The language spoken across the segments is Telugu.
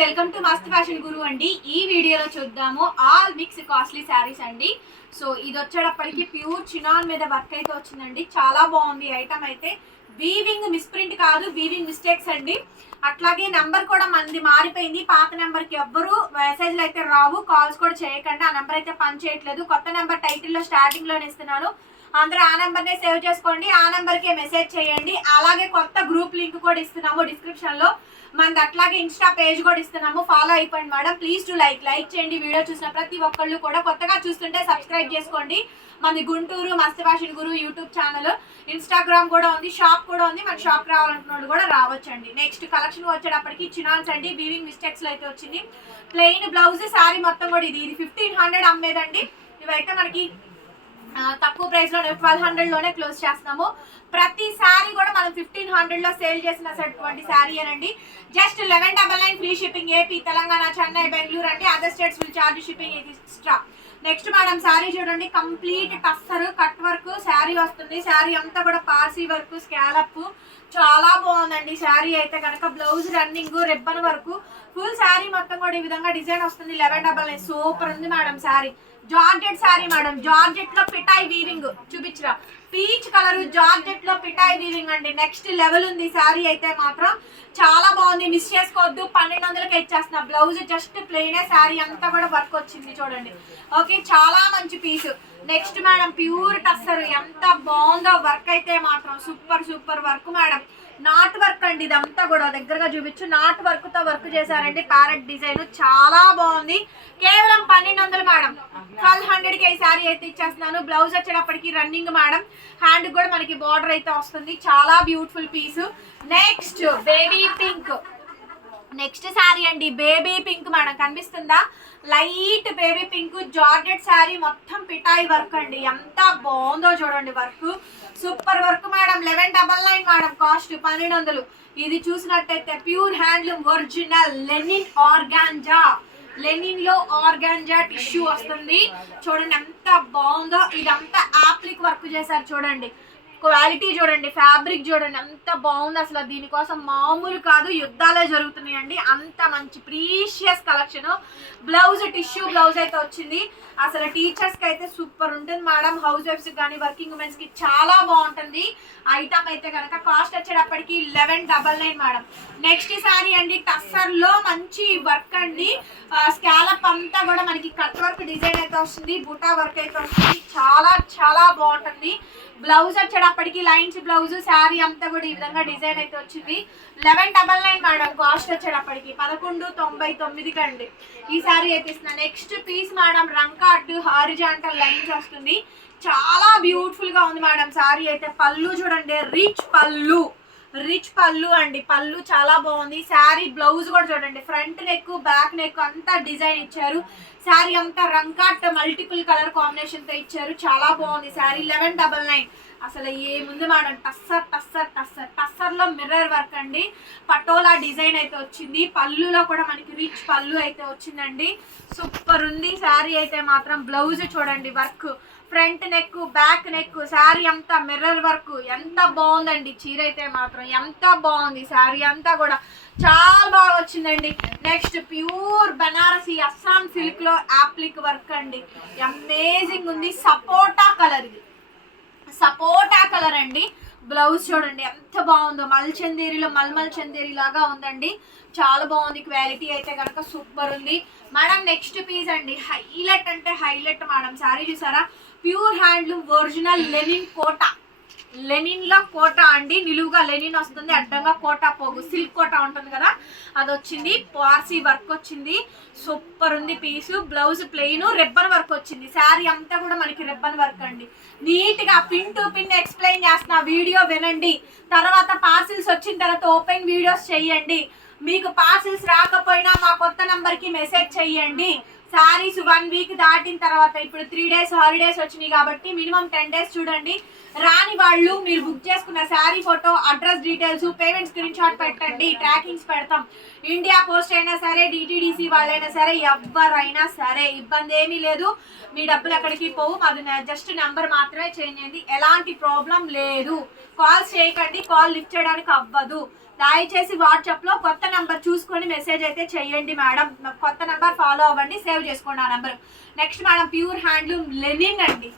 Welcome to Mast fashion Guru అండి. ఈ వీడియోలో చూద్దాము. ఆల్ మిక్స్ కాస్ట్లీ శారీస్ అండి. సో ఇది వచ్చేటప్పటికి ప్యూర్ చినాన్ మీద వర్క్ అయితే వచ్చిందండి. చాలా బాగుంది. ఐటమ్ అయితే వీవింగ్ మిస్ప్రింట్ కాదు వీవింగ్ మిస్టేక్స్ అండి. అట్లాగే నెంబర్ కూడా మంది మారిపోయింది. పాత నెంబర్కి ఎవ్వరు మెసేజ్లు అయితే రావు. కాల్స్ కూడా చేయకండి. ఆ నెంబర్ అయితే పని చేయట్లేదు. కొత్త నెంబర్ టైటిల్లో స్టార్టింగ్లోనే ఇస్తున్నాను. అందరూ ఆ నెంబర్నే సేవ్ చేసుకోండి ఆ నెంబర్కే మెసేజ్ చేయండి. అలాగే కొత్త గ్రూప్ లింక్ కూడా ఇస్తున్నాము డిస్క్రిప్షన్లో మనది అట్లాగే ఇన్స్టా పేజ్ కూడా ఇస్తున్నాము. ఫాలో అయిపోయింది madam. Please to like like చేయండి. వీడియో చూసిన ప్రతి ఒక్కళ్ళు కూడా కొత్తగా చూస్తుంటే సబ్స్క్రైబ్ చేసుకోండి. మనది Guntur Mast fashion Guru YouTube channel Instagram కూడా ఉంది షాప్ కూడా ఉంది. మన షాప్ రావాలనుకున్నాడు కూడా రావచ్చండి. నెక్స్ట్ కలెక్షన్ వచ్చేటప్పటికి చినాన్స్ అండి. వీవింగ్ మిస్టేక్స్లో అయితే వచ్చింది. ప్లెయిన్ బ్లౌజ్ శారీ మొత్తం కూడా ఇది. ఇది ఫిఫ్టీన్ హండ్రెడ్ అమ్మేదండి. ఇవైతే మనకి తక్కువ ప్రైస్లోనే ట్వెల్వ్ హండ్రెడ్లోనే క్లోజ్ చేస్తున్నాము. ప్రతి శారీ కూడా మనం ఫిఫ్టీన్ హండ్రెడ్లో సేల్ చేసిన అటువంటి శారీ అనండి. Just eleven double nine free shipping AP Telangana Chennai Bengaluru అండి. Other states will charge shipping ఇది ఎక్స్ట్రా నెక్స్ట్ మేడం శారీ చూడండి. Complete tussar cut work sari వస్తుంది. శారీ అంతా కూడా పార్సీ వర్క్ స్కాలప్ చాలా బాగుందండి. శారీ అయితే కనుక బ్లౌజ్ రన్నింగ్ రిబ్బన్ వరకు ఫుల్ శారీ మొత్తం కూడా ఈ విధంగా డిజైన్ వస్తుంది. లెవెన్ డబల్ నైన్ సూపర్ ఉంది madam sari. Georgette sari madam. జార్జెట్లో పిటాయి వీవింగ్ చూపించరా? పీచ్ కలర్ జార్జెట్లో పిటాయి వీవింగ్ అండి. నెక్స్ట్ లెవెల్ ఉంది. శారీ అయితే మాత్రం చాలా బాగుంది. మిస్ చేసుకోవద్దు. పన్నెండు వందలకి ఇచ్చేస్తున్నా. Blouse just plain sari. అంతా కూడా వర్క్ వచ్చింది చూడండి. ఓకే చాలా మంచి piece next madam pure tussar ఎంత బాగుందో వర్క్ అయితే మాత్రం super super work madam knot work అండి ఇదంతా కూడా. దగ్గరగా చూపించు. నాట్ వర్క్తో వర్క్ చేశారండి. ప్యారెట్ డిజైన్ చాలా బాగుంది. కేవలం పన్నెండు వందలు మేడం ట్వెల్వ్ హండ్రెడ్కి ఈ శారీ అయితే ఇచ్చేస్తున్నాను. బ్లౌజ్ వచ్చేటప్పటికి రన్నింగ్ మేడం హ్యాండ్ కూడా మనకి బార్డర్ అయితే వస్తుంది. చాలా beautiful piece next baby pink next sari అండి. బేబీ పింక్ మేడం కనిపిస్తుందా? Light baby pink georgette sari మొత్తం పిఠాయి వర్క్ అండి. ఎంత బాగుందో చూడండి work. Super work madam. Eleven double nine madam. Cost పన్నెండు వందలు. ఇది చూసినట్టయితే pure handloom original linen organza. లెనిన్లో organza tissue వస్తుంది. చూడండి ఎంత బాగుందో. ఇదంతా ఆప్లిక్ వర్క్ చేశారు చూడండి. క్వాలిటీ చూడండి ఫ్యాబ్రిక్ చూడండి ఎంత బాగుంది అసలు దీనికోసం మామూలు కాదు యుద్ధాలే జరుగుతున్నాయండి. అంత మంచి precious collection. Blouse tissue blouse అయితే వచ్చింది. అసలు టీచర్స్కి అయితే సూపర్ ఉంటుంది. మేడం హౌస్ వైఫ్స్ కానీ వర్కింగ్ ఉమెన్స్కి చాలా బాగుంటుంది. ఐటమ్ అయితే కనుక కాస్ట్ వచ్చేటప్పటికి eleven double nine madam next sari అండి టస్సర్లో మంచి వర్క్ అండి. స్కాలప్ అంతా కూడా మనకి కట్ వర్క్ డిజైన్ అయితే వస్తుంది బుటా వర్క్ అయితే వస్తుంది. చాలా చాలా బాగుంటుంది. బ్లౌజ్ వచ్చేటప్పటికి లైన్స్ బ్లౌజ్ శారీ అంతా కూడా ఈ విధంగా డిజైన్ అయితే వచ్చింది. Eleven double nine madam cost వచ్చేటప్పటికి పదకొండు తొంభై తొమ్మిదికి అండి ఈ శారీ అయితే ఇస్తున్నా. నెక్స్ట్ పీస్ మేడం రంకాట్ హారిజాంటల్ లైన్స్ వస్తుంది. చాలా బ్యూటిఫుల్గా ఉంది మేడం శారీ అయితే. పళ్ళు చూడండి రిచ్ పళ్ళు. రిచ్ పళ్ళు అండి. పళ్ళు చాలా బాగుంది. శారీ బ్లౌజ్ కూడా చూడండి. ఫ్రంట్ నెక్ బ్యాక్ నెక్ అంతా డిజైన్ ఇచ్చారు. శారీ అంతా రంకాట్ మల్టిపుల్ కలర్ కాంబినేషన్తో ఇచ్చారు. చాలా బాగుంది శారీ. Eleven double nine. అసలు ఏముంది మేడం టస్సర్ టస్సర్ టస్సర్ టస్సర్. లో మిర్రర్ వర్క్ అండి. పటోలా డిజైన్ అయితే వచ్చింది. పళ్ళులో కూడా మనకి రిచ్ పళ్ళు అయితే వచ్చిందండి. సూపర్ ఉంది. శారీ అయితే మాత్రం బ్లౌజ్ చూడండి work. Front neck back neck sari అంతా మిర్రర్ వర్క్. ఎంత బాగుందండి. చీర అయితే మాత్రం ఎంత బాగుంది. శారీ అంతా కూడా చాలా బాగా వచ్చిందండి. నెక్స్ట్ ప్యూర్ బనారసి అస్సాం సిల్క్లో యాప్లిక్ వర్క్ అండి. అమేజింగ్ ఉంది. సపోటా కలర్ ఇది. సపోటా కలర్ అండి. బ్లౌజ్ చూడండి ఎంత బాగుందో. మల్చందేరిలో మల్మల్ చందేరి లాగా ఉందండి. చాలా బాగుంది. క్వాలిటీ అయితే కనుక సూపర్ ఉంది. మేడం నెక్స్ట్ పీస్ అండి. హైలైట్ అంటే హైలైట్ మేడం సారీ చూసారా? Pure handloom original linen Kota. లెనిన్లో Kota అండి. నిలువుగా లెనిన్ వస్తుంది. అడ్డంగా కోటా పోగు. సిల్క్ కోటా ఉంటుంది కదా? అది వచ్చింది పార్సీ వర్క్ వచ్చింది. సూపర్ ఉంది piece. Blouse plain. Ribbon work వచ్చింది. శారీ అంతా కూడా మనకి రిబ్బన్ వర్క్ అండి. నీట్గా పిన్ టు పిన్ ఎక్స్ప్లెయిన్ చేస్తున్నా వీడియో వినండి. తర్వాత పార్సిల్స్ వచ్చిన తర్వాత ఓపెన్ వీడియోస్ చెయ్యండి మీకు పార్సిల్స్ రాకపోయినా మా కొత్త నంబర్కి మెసేజ్ చెయ్యండి శారీస్ వన్ వీక్ దాటిన తర్వాత ఇప్పుడు త్రీ డేస్ హాలిడేస్ వచ్చినాయి కాబట్టి మినిమం టెన్ డేస్ చూడండి. రాని వాళ్ళు మీరు బుక్ చేసుకున్న sari photo address details payment screenshot పెట్టండి ట్రాకింగ్స్ పెడతాం. ఇండియా పోస్ట్ అయినా సరే డిటీడీసీ వాళ్ళైనా సరే ఎవరైనా సరే ఇబ్బంది ఏమీ లేదు. మీ డబ్బులు ఎక్కడికి పోవు. మాది జస్ట్ నెంబర్ మాత్రమే చేంజ్ అయింది. ఎలాంటి ప్రాబ్లం లేదు. కాల్ చేయకండి. కాల్ లిఫ్ట్ చేయడానికి అవ్వదు. దయచేసి వాట్సాప్లో కొత్త నంబర్ చూసుకొని మెసేజ్ అయితే చేయండి మేడం. కొత్త నంబర్ ఫాలో అవ్వండి సేవ్ చేసుకోండి ఆ number. Next madam pure handloom linen అండి.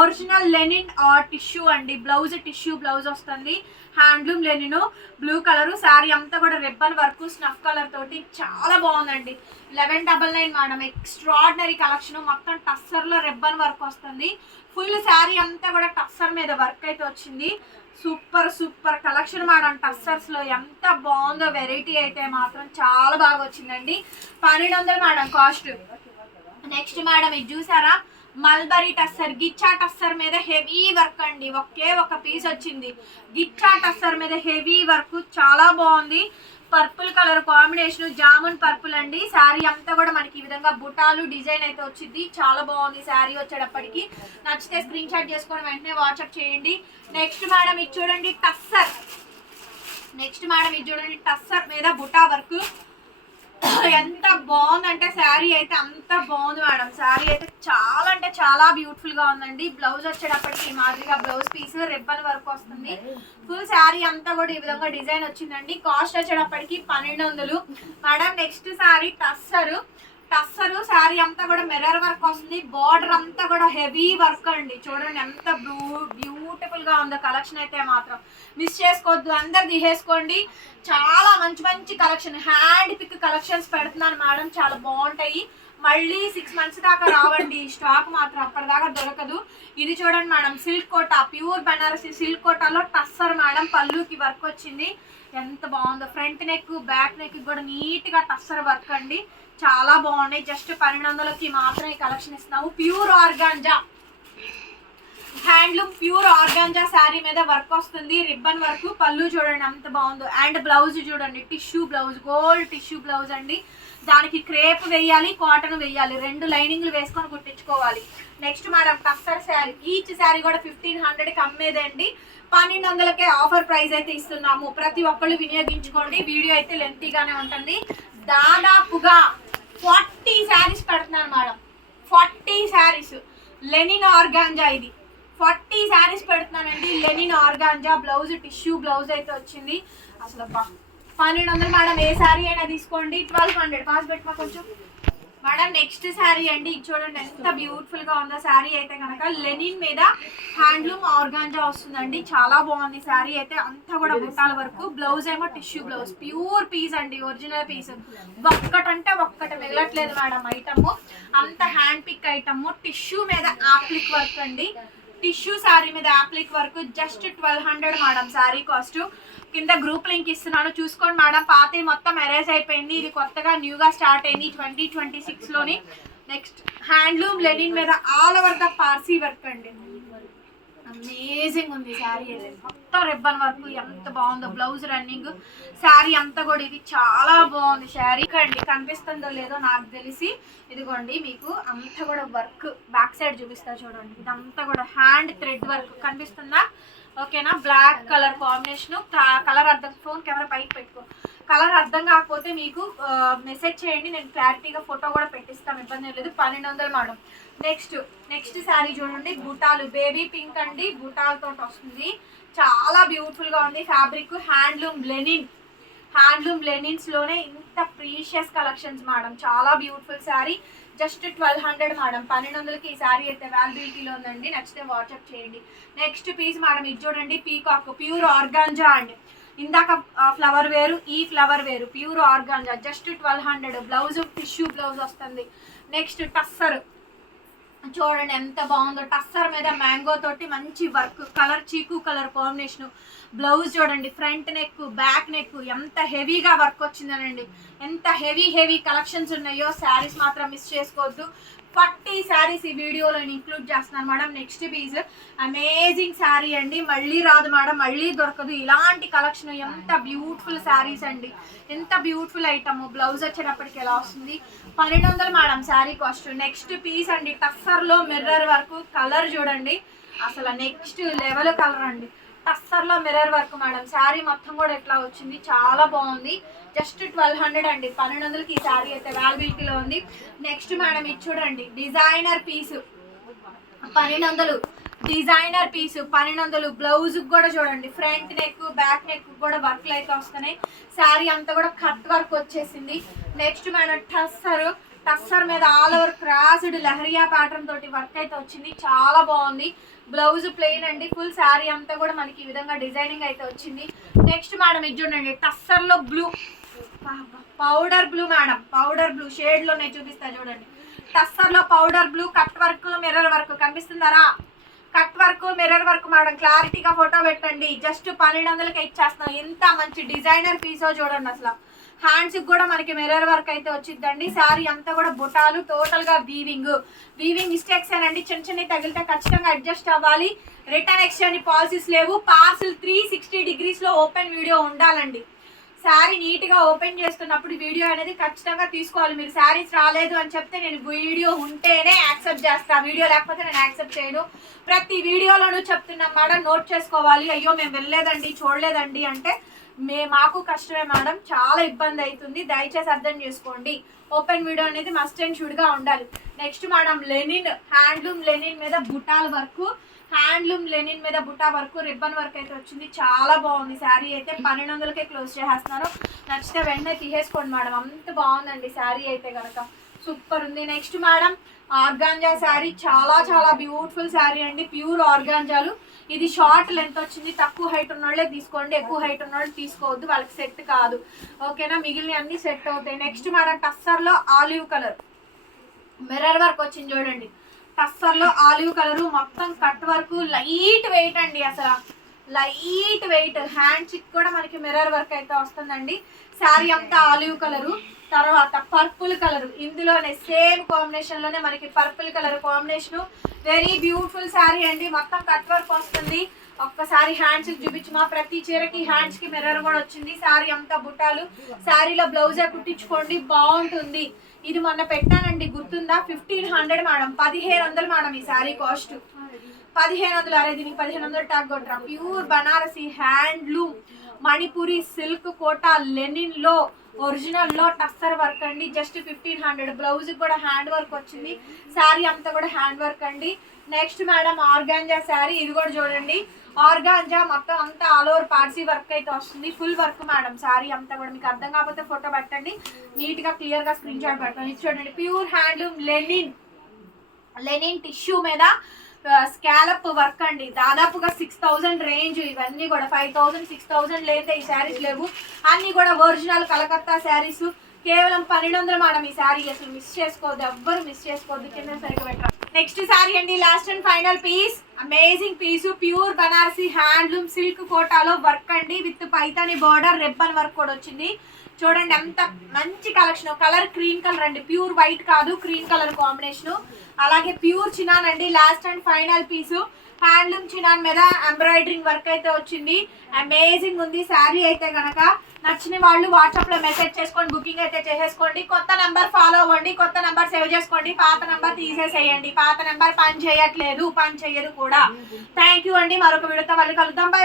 ఒరిజినల్ లెనిన్ టిష్యూ అండి. బ్లౌజ్ టిష్యూ బ్లౌజ్ వస్తుంది. Handloom linen blue colour sari అంతా కూడా రిబ్బన్ వర్క్ స్నఫ్ కలర్ తోటి చాలా బాగుందండి. Eleven double nine madam extraordinary collection. మొత్తం టస్సర్లో రిబ్బన్ వర్క్ వస్తుంది. ఫుల్ శారీ అంతా కూడా టస్సర్ మీద వర్క్ అయితే వచ్చింది. సూపర్ సూపర్ కలెక్షన్ మేడం టస్టర్స్లో ఎంత బాగుందో వెరైటీ అయితే మాత్రం చాలా బాగా వచ్చిందండి. పన్నెండు వందలు మేడం కాస్ట్. నెక్స్ట్ మేడం ఇది చూసారా? మల్బరీ టస్సర్ గిచ్చా టస్సర్ మీద హెవీ వర్క్ అండి. ఒకే ఒక పీస్ వచ్చింది. గిచ్చా టస్సర్ మీద హెవీ వర్క్ చాలా బాగుంది. Purple colour combination jamun purple అండి. శారీ అంతా కూడా మనకి ఈ విధంగా బుటాలు డిజైన్ అయితే వచ్చింది. చాలా బాగుంది శారీ వచ్చేటప్పటికి. నచ్చితే స్క్రీన్ షాట్ చేసుకొని వెంటనే వాట్సాప్ చేయండి. నెక్స్ట్ మేడం ఇది చూడండి టస్సర్. నెక్స్ట్ మేడం ఇది చూడండి టస్సర్ మీద బుటా వర్క్. ఎంత బాగుందంటే శారీ అయితే అంత బాగుంది మేడం. శారీ అయితే చాలా అంటే చాలా బ్యూటిఫుల్గా ఉందండి. బ్లౌజ్ వచ్చేటప్పటికి ఈ మాదిరిగా బ్లౌజ్ పీస్ రిబ్బన్ వర్క్ వస్తుంది. ఫుల్ శారీ అంతా కూడా ఈ విధంగా డిజైన్ వచ్చిందండి. కాస్ట్ వచ్చేటప్పటికి పన్నెండు వందలు. Madam next sari tussar. Tussar sari అంతా కూడా మిర్రర్ వర్క్ వస్తుంది. బార్డర్ అంతా కూడా హెవీ వర్క్ అండి. చూడండి ఎంత బ్యూటిఫుల్గా ఉందో కలెక్షన్ అయితే మాత్రం. మిస్ చేసుకోవద్దు అందరు తీసేసుకోండి. చాలా మంచి మంచి కలెక్షన్ హ్యాండ్ పిక్ కలెక్షన్స్ పెడుతున్నాను మేడం. చాలా బాగుంటాయి. మళ్ళీ సిక్స్ మంత్స్ దాకా రావండి. స్టాక్ మాత్రం అప్పటిదాకా దొరకదు. ఇది చూడండి madam silk Kota pure Banarasi silk కోటాలో టస్సర్ మేడం పళ్ళుకి వర్క్ వచ్చింది. ఎంత బాగుందో. ఫ్రంట్ నెక్ బ్యాక్ నెక్ కూడా నీట్గా టస్సర్ వర్క్ అండి. చాలా బాగున్నాయి. జస్ట్ పన్నెండు వందలకి మాత్రమే కలెక్షన్ ఇస్తున్నాము. Pure organza handloom pure organza sari మీద వర్క్ వస్తుంది. రిబ్బన్ వర్క్ పళ్ళు చూడండి ఎంత బాగుందో. అండ్ బ్లౌజ్ చూడండి. Tissue blouse gold tissue blouse అండి. దానికి క్రేప్ వేయాలి కాటన్ వేయాలి రెండు లైనింగ్లు వేసుకొని కుట్టించుకోవాలి. Next madam టఫర్ sari. Each sari కూడా ఫిఫ్టీన్ హండ్రెడ్కి అమ్మేదండి. పన్నెండు వందలకే ఆఫర్ ప్రైస్ అయితే ఇస్తున్నాము. ప్రతి ఒక్కళ్ళు వినియోగించుకోండి. వీడియో అయితే లెంతీగానే ఉంటుంది. దాదాపుగా ఫార్టీ శారీస్ పెడుతున్నాను madam forty saris. Linen organza ఇది. ఫార్టీ శారీస్ పెడుతున్నానండి. Linen organza blouse tissue blouse అయితే వచ్చింది. అసలు బా పన్నెండు వందలు మేడం ఏ శారీ అయినా తీసుకోండి. Twelve hundred. కాస్ట్ పెట్టమా కొంచెం. మేడం నెక్స్ట్ శారీ అండి. ఇది చూడండి ఎంత బ్యూటిఫుల్గా ఉందో శారీ అయితే కనుక లెనిన్ మీద హ్యాండ్లూమ్ ఆర్గాంజా వస్తుందండి. చాలా బాగుంది శారీ అయితే. అంతా కూడా బుట్టాల వరకు. బ్లౌజ్ ఏమో టిష్యూ బ్లౌజ్. ప్యూర్ పీస్ అండి ఒరిజినల్ పీస్. ఒక్కటంటే ఒక్కటి మిగలట్లేదు మేడం ఐటమ్. అంత హ్యాండ్ పిక్ ఐటమ్. టిష్యూ మీద ఆప్లిక్ వర్క్ అండి. టిష్యూ శారీ మీద applique work just twelve hundred madam sari cost. కింద గ్రూప్ లింక్ ఇస్తున్నాను. చూసుకోండి మేడం పాత మొత్తం ఎరేజ్ అయిపోయింది. ఇది కొత్తగా న్యూగా స్టార్ట్ అయింది ట్వంటీ ట్వంటీ సిక్స్లోని నెక్స్ట్ హ్యాండ్లూమ్ లెనిన్ మీద all over the Parsi work అండి. అమేజింగ్ ఉంది శారీ అయితే మొత్తం రిబ్బన్ వర్క్ ఎంత బాగుందో బ్లౌజ్ రన్నింగ్ శారీ అంతా కూడా ఇది చాలా బాగుంది శారీ కండి కనిపిస్తుందో లేదో నాకు తెలిసి ఇదిగోండి మీకు అంతా కూడా వర్క్ బ్యాక్ సైడ్ చూపిస్తా చూడండి. ఇదంతా కూడా హ్యాండ్ థ్రెడ్ వర్క్ కనిపిస్తుందా? ఓకేనా బ్లాక్ కలర్ కాంబినేషన్ కలర్ అర్థం ఫోన్ కెమెరా పైకి పెట్టుకో. కలర్ అర్థం కాకపోతే మీకు మెసేజ్ చేయండి నేను క్లారిటీగా ఫోటో కూడా పెట్టిస్తాను ఇబ్బంది లేదు. పన్నెండు వందలు మేడం. నెక్స్ట్ నెక్స్ట్ శారీ చూడండి. బూటాలు బేబీ పింక్ అండి. బూటాలతో వస్తుంది. చాలా బ్యూటిఫుల్గా ఉంది. ఫ్యాబ్రిక్ హ్యాండ్లూమ్ లెనిన్ హ్యాండ్లూమ్ లెనిన్స్లోనే ఇంత ప్రీషియస్ కలెక్షన్స్ మేడం. చాలా beautiful sari just twelve hundred madam. పన్నెండు వందలకి ఈ శారీ అయితే అవైలబిలిటీలో ఉందండి. నచ్చితే వాట్సాప్ చేయండి. నెక్స్ట్ పీస్ మేడం ఇది చూడండి. పీకాక్ ప్యూర్ ఆర్గాంజా అండి. ఇందాక ఫ్లవర్ వేరు ఈ ఫ్లవర్ వేరు. Pure organza just twelve hundred blouse tissue blouse వస్తుంది. నెక్స్ట్ టస్సర్. చూడండి ఎంత బాగుందో. టస్సర్ మీద మ్యాంగో తోటి మంచి వర్క్ కలర్ చీకు కలర్ కాంబినేషన్ బ్లౌజ్ చూడండి ఫ్రంట్ నెక్ బ్యాక్ నెక్ ఎంత హెవీగా వర్క్ వచ్చిందనండి. ఎంత హెవీ హెవీ కలెక్షన్స్ ఉన్నాయో శారీస్ మాత్రం మిస్ చేసుకోవద్దు. ఫార్టీ శారీస్ ఈ వీడియోలో ఇంక్లూడ్ చేస్తున్నాను madam next piece. Amazing sari అండి. మళ్ళీ రాదు మేడం మళ్ళీ దొరకదు. ఇలాంటి కలెక్షన్ ఎంత బ్యూటిఫుల్ శారీస్ అండి. ఎంత బ్యూటిఫుల్ ఐటమ్. బ్లౌజ్ వచ్చేటప్పటికి ఎలా వస్తుంది? పన్నెండు వందలు madam sari cost. Next piece అండి టఫర్లో మిర్రర్ వర్క్. కలర్ చూడండి. అసలు నెక్స్ట్ లెవెల్ కలర్ అండి. టస్సర్లో మిర్రర్ వర్క్ మేడం. శారీ మొత్తం కూడా ఎట్లా వచ్చింది. చాలా బాగుంది. జస్ట్ ట్వెల్వ్ హండ్రెడ్ అండి. పన్నెండు వందలకి ఈ శారీ అయితే అవైలబిలిటీలో ఉంది. నెక్స్ట్ మేడం ఇది చూడండి. Designer piece. పన్నెండు వందలు. Designer piece. పన్నెండు వందలు. బ్లౌజ్ కూడా చూడండి. ఫ్రంట్ నెక్ బ్యాక్ నెక్ కూడా వర్క్లు అయితే వస్తున్నాయి. శారీ అంతా కూడా కట్ వర్క్ వచ్చేసింది. Next madam tussar. టస్సర్ మీద all over crossed leheriya pattern తోటి వర్క్ అయితే వచ్చింది. చాలా బాగుంది. బ్లౌజ్ ప్లెయిన్ అండి. ఫుల్ శారీ అంతా కూడా మనకి ఈ విధంగా డిజైనింగ్ అయితే వచ్చింది. నెక్స్ట్ మేడం ఇది చూడండి. టస్సర్లో blue powder blue madam powder blue షేడ్లో నేను చూపిస్తా చూడండి. టస్సర్లో powder blue cut work mirror work కనిపిస్తుందారా cut work mirror work madam క్లారిటీగా ఫోటో పెట్టండి. జస్ట్ పన్నెండు వందలకి ఇచ్చేస్తాం ఎంత మంచి డిజైనర్ పీసో చూడండి అసలు. హ్యాండ్స్ కూడా మనకి మిర్రర్ వర్క్ అయితే వచ్చిందండి శారీ అంతా కూడా బుటాలు టోటల్గా వీవింగ్ వీవింగ్ మిస్టేక్స్ అండి చిన్న చిన్న తగిలితే ఖచ్చితంగా అడ్జస్ట్ అవ్వాలి. రిటర్న్ ఎక్స్చేంజ్ పాలసీస్ లేవు. పార్సిల్ త్రీ సిక్స్టీ డిగ్రీస్లో ఓపెన్ వీడియో ఉండాలండి. శారీ నీట్గా ఓపెన్ చేస్తున్నప్పుడు వీడియో అనేది ఖచ్చితంగా తీసుకోవాలి. మీరు శారీస్ రాలేదు అని చెప్తే నేను వీడియో ఉంటేనే యాక్సెప్ట్ చేస్తా. వీడియో లేకపోతే నేను యాక్సెప్ట్ చేయను. ప్రతి వీడియోలోనూ చెప్తున్నాం మేడం నోట్ చేసుకోవాలి. అయ్యో మేము వెళ్ళలేదండి చూడలేదండి అంటే మే మాకు కష్టమే మేడం. చాలా ఇబ్బంది అవుతుంది. దయచేసి అర్థం చేసుకోండి. ఓపెన్ వీడియో అనేది మస్ట్ అండ్ షుడ్గా ఉండాలి. Next madam linen handloom linen మీద బుటాల వర్క్ హ్యాండ్లూమ్ లెనిన్ మీద బుటా వర్క్ రిబ్బన్ వర్క్ అయితే వచ్చింది. చాలా బాగుంది. శారీ అయితే పన్నెండు వందలకే క్లోజ్ చేసేస్తున్నారు నచ్చితే వెంటనే తీసేసుకోండి మేడం. అంత బాగుందండి శారీ అయితే కనుక సూపర్ ఉంది. Next madam organza sari. చాలా చాలా బ్యూటిఫుల్ శారీ అండి. ప్యూర్ ఆర్గాంజాలు. ఇది షార్ట్ లెంత్ వచ్చింది. తక్కువ హైట్ ఉన్న వాళ్ళే తీసుకోండి. ఎక్కువ హైట్ ఉన్న వాళ్ళు తీసుకోవద్దు. వాళ్ళకి సెట్ కాదు. ఓకేనా? మిగిలిన అన్ని సెట్ అవుతాయి. నెక్స్ట్ మేడం టస్సర్లో ఆలివ్ కలర్. మిర్రర్ వర్క్ వచ్చింది చూడండి. టస్సర్లో ఆలివ్ కలర్ మొత్తం కట్ వర్క్ లైట్ వెయిట్ అండి అసలు. Light weight. హ్యాండ్స్ కూడా మనకి మిర్రర్ వర్క్ అయితే వస్తుందండి. శారీ అంతా ఆలివ్ కలరు తర్వాత పర్పుల్ కలర్. ఇందులోనే సేమ్ కాంబినేషన్లోనే మనకి purple colour combination. Very beautiful sari అండి. మొత్తం కట్ వర్క్ వస్తుంది. ఒక్కసారి హ్యాండ్స్ చూపించమా. ప్రతి చీరకి హ్యాండ్స్కి మిర్రర్ కూడా వచ్చింది. శారీ అంతా బుట్టాలు శారీలో బ్లౌజే కుట్టించుకోండి. బాగుంటుంది. ఇది మొన్న పెట్టానండి గుర్తుందా? Fifteen hundred madam. పదిహేను వందలు మేడం ఈ శారీ కాస్ట్ పదిహేను వందలు అరే దీనికి పదిహేను వందలు ట్యాగ్ కొట్టరా? Pure Banarasi handloom Manipuri silk Kota లెనిన్లో ఒరిజినల్లో టస్సర్ వర్క్ అండి. జస్ట్ ఫిఫ్టీన్ హండ్రెడ్ బ్లౌజ్ కూడా హ్యాండ్ వర్క్ వచ్చింది. శారీ అంతా కూడా హ్యాండ్ వర్క్ అండి. నెక్స్ట్ మేడం ఆర్గాంజా శారీ ఇది కూడా చూడండి. ఆర్గాంజా మొత్తం అంతా ఆల్ ఓవర్ పార్సీ వర్క్ అయితే వస్తుంది. ఫుల్ వర్క్ మేడం శారీ అంతా కూడా మీకు అర్థం కాకపోతే ఫోటో పెట్టండి. నీట్గా క్లియర్గా స్క్రీన్ షాట్ పెట్టండి ఇది చూడండి pure handloom linen linen tissue మీద స్కాలప్ వర్క్ అండి. దాదాపుగా సిక్స్ థౌజండ్ రేంజ్ ఇవన్నీ కూడా ఫైవ్ థౌజండ్ సిక్స్ థౌజండ్ లేదా ఈ శారీస్ లేవు. అన్ని కూడా ఒరిజినల్ కలకత్తా శారీస్ కేవలం పన్నెండు వందలు మేడం ఈ శారీ అసలు మిస్ చేసుకోవద్దు ఎవ్వరు మిస్ చేసుకోవద్దు. కింద సరిగ్గా పెట్టారు? నెక్స్ట్ సారీ అండి last and final piece amazing piece pure Banarasi handloom silk కోటాలో వర్క్ అండి. With Paithani border ribbon work కూడా వచ్చింది. చూడండి ఎంత మంచి కలెక్షన్ కలర్ క్రీమ్ కలర్ అండి. ప్యూర్ వైట్ కాదు క్రీమ్ కలర్ కాంబినేషన్ అలాగే ప్యూర్ చినాన్ అండి last and final piece handloom chinon మీద ఎంబ్రాయిడరింగ్ వర్క్ అయితే వచ్చింది. అమేజింగ్ ఉంది. శారీ అయితే కనుక నచ్చిన వాళ్ళు వాట్సాప్లో మెసేజ్ చేసుకొని బుకింగ్ అయితే చేసేసుకోండి. కొత్త నెంబర్ ఫాలో అవ్వండి. కొత్త నెంబర్ సేవ్ చేసుకోండి. పాత నెంబర్ తీసేసేయండి. పాత నెంబర్ పని చేయట్లేదు. పని చేయదు కూడా. థ్యాంక్ యూ అండి. మరొక వీడియోతో మళ్ళీ కలుద్దాం. బై